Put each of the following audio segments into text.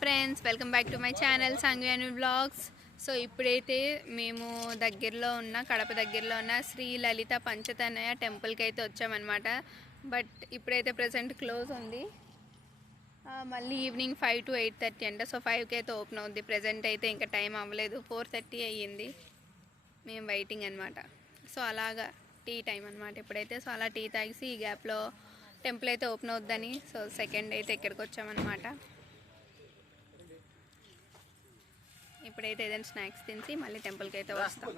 Friends, welcome back to my channel సంఘ్యాను blogs. So ఇప్పుడైతే మేము కడప దగ్గరలో ఉన్న శ్రీ లలిత పంచతనయ టెంపుల్కి అయితే వచ్చామన్నమాట. బట్ ఇప్పుడైతే ప్రజెంట్ క్లోజ్ ఉంది. మళ్ళీ ఈవినింగ్ 5 to 8:30 అంట. సో 5కి అయితే ఓపెన్ అవుద్ది. ప్రజెంట్ అయితే ఇంకా టైం అవ్వలేదు, 4:30 అయ్యింది. మేము వెయిటింగ్ అనమాట. సో అలాగా టీ టైం అనమాట ఇప్పుడైతే. సో అలా టీ తాగేసి ఈ గ్యాప్లో టెంపుల్ అయితే ఓపెన్ అవుద్దని సో సెకండ్ అయితే ఇక్కడికి వచ్చామన్నమాట. ఇప్పుడైతే ఏదైనా స్నాక్స్ తినేసి మళ్ళీ టెంపుల్కి అయితే వస్తాం.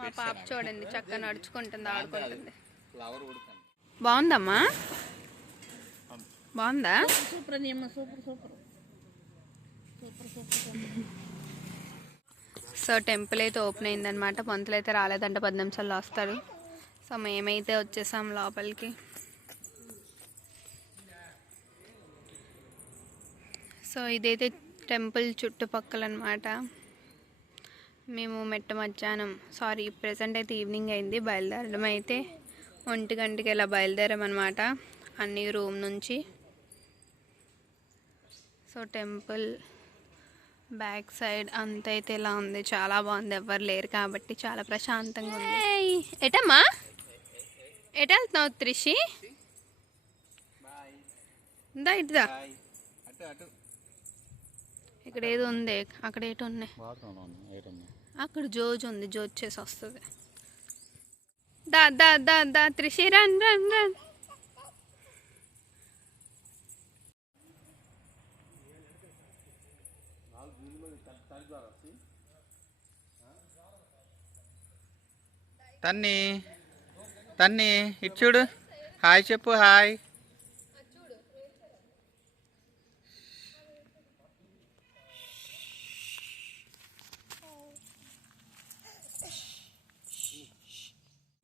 మా పాప చూడండి చక్కగా నడుచుకుంటుంది, ఆడుకుంటుంది. బాగుందమ్మా, బాగుందా? సో టెంపుల్ అయితే ఓపెన్ అయిందనమాట. పంతులు అయితే రాలేదంట, 10 నిమిషాల్లో వస్తారు. సో మేమైతే వచ్చేసాం లోపలికి. సో ఇదైతే టెంపుల్ చుట్టుపక్కల అనమాట. మేము మధ్యాహ్నం ప్రజెంట్ అయితే ఈవినింగ్ అయింది. బయలుదేరడం అయితే 1 గంటకి ఇలా బయలుదేరామన్నమాట అన్ని రూమ్ నుంచి. సో టెంపుల్ బ్యాక్ సైడ్ అంత అయితే ఇలా ఉంది, చాలా బాగుంది. ఎవరు లేరు కాబట్టి చాలా ప్రశాంతంగా ఉంది. ఎటమ్మా, ఎటు వెళ్తున్నావు త్రిషి? ఇందా ఇటుదా, ఇక్కడ ఏదో ఉంది, అక్కడ ఏటో ఉన్నాయి. అక్కడ జోజ్ ఉంది, జోజ్ చేసి వస్తుంది. దా దా దా దా త్రిషి, రన్ రన్ రన్. తన్ని తన్ని ఇటు చూడు, హాయ్ చెప్పు. హాయ్.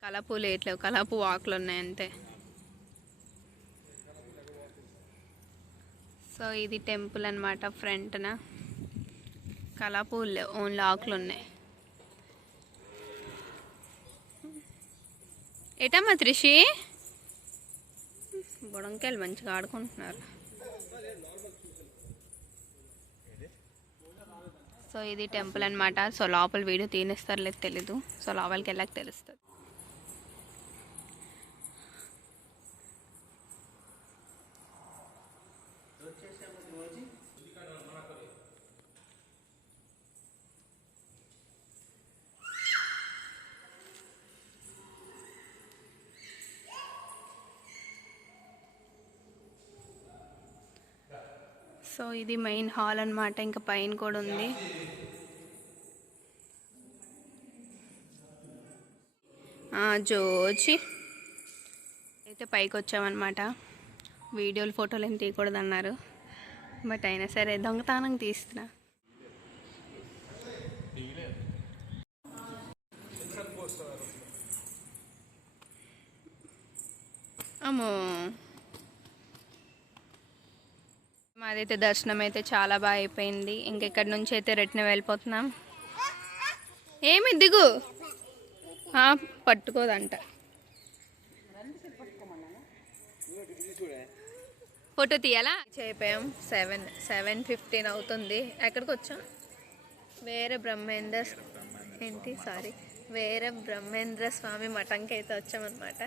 కలపూలు వేయట్లేవు, కలపు ఆకులు ఉన్నాయి అంతే. సో ఇది టెంపుల్ అనమాట. ఫ్రంట్న కలపూలు లేవు, ఓన్లీ ఆకులు ఉన్నాయి. ఏటమ్మా త్రిషి? బుడంకాయలు మంచిగా ఆడుకుంటున్నారు. సో ఇది టెంపుల్ అనమాట. సో లోపల వీడియో తీనిస్తారు లేదు తెలీదు. సో లోపలికి వెళ్ళాక తెలుస్తుంది. సో ఇది మెయిన్ హాల్ అనమాట. ఇంకా పైన కూడా ఉంది. జోచి అయితే పైకి వచ్చామన్నమాట. వీడియోలు ఫోటోలు ఏం తీయకూడదు అన్నారు, బట్ అయినా సరే దొంగతనం తీస్తున్నా. అమ్మో, మాదైతే దర్శనం అయితే చాలా బాగా అయిపోయింది. ఇంకెక్కడి నుంచి అయితే రిటర్న్ వెళ్ళిపోతున్నాం. ఏమి దిగు, పట్టుకోదంట. ఫోటో తీయాలా? అయిపోయాం. 7:15 అవుతుంది. ఎక్కడికి వచ్చాం? వీర బ్రహ్మేంద్ర స్వామి మఠంకి అయితే వచ్చామన్నమాట.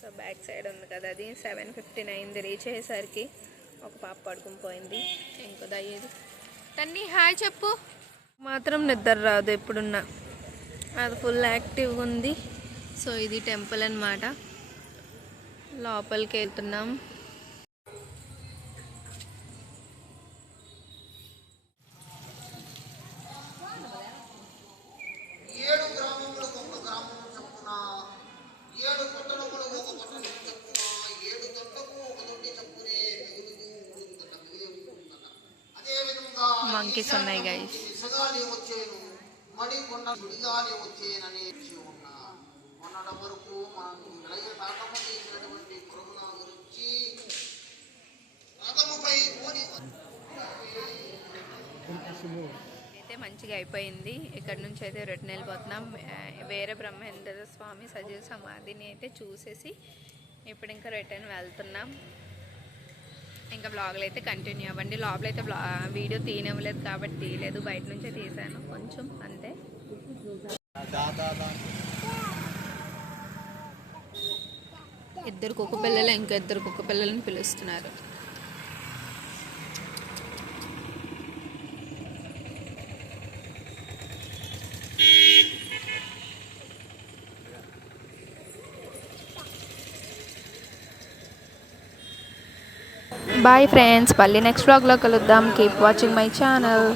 సో బ్యాక్ సైడ్ ఉంది కదా, అది 7:15 అయింది. రీచ్ అయ్యేసరికి ఒక పాప పడుకుని పోయింది, ఇంకో దయ్యేది. తన్ని హాయ్ చెప్పు. మాత్రం నిద్ర రాదు ఎప్పుడున్నా, అది ఫుల్ యాక్టివ్గా ఉంది. సో ఇది టెంపుల్ అన్నమాట. లోపలికి వెళ్తున్నాం. మంకీస్ ఉన్నాయి గైస్. అయితే మంచిగా అయిపోయింది. ఇక్కడ నుంచి అయితే రిటర్న్ వెళ్ళిపోతున్నాం. వీర బ్రహ్మేంద్ర స్వామి సజీవ సమాధిని అయితే చూసేసి ఇప్పుడు ఇంకా రిటర్న్ వెళ్తున్నాం. ఇంకా వ్లాగులు అయితే కంటిన్యూ అవ్వండి. లోపల అయితే వీడియో తీయనివ్వలేదు కాబట్టి తీయలేదు, బయట నుంచే తీసాను కొంచెం అంతే. ఇద్దరు కుక్క పిల్లలు ఇంకా ఇద్దరు కుక్క పిల్లలని పిలుస్తున్నారు. బాయ్ ఫ్రెండ్స్, మళ్ళీ నెక్స్ట్ వ్లాగ్లో కలుద్దాం. Keep watching my channel.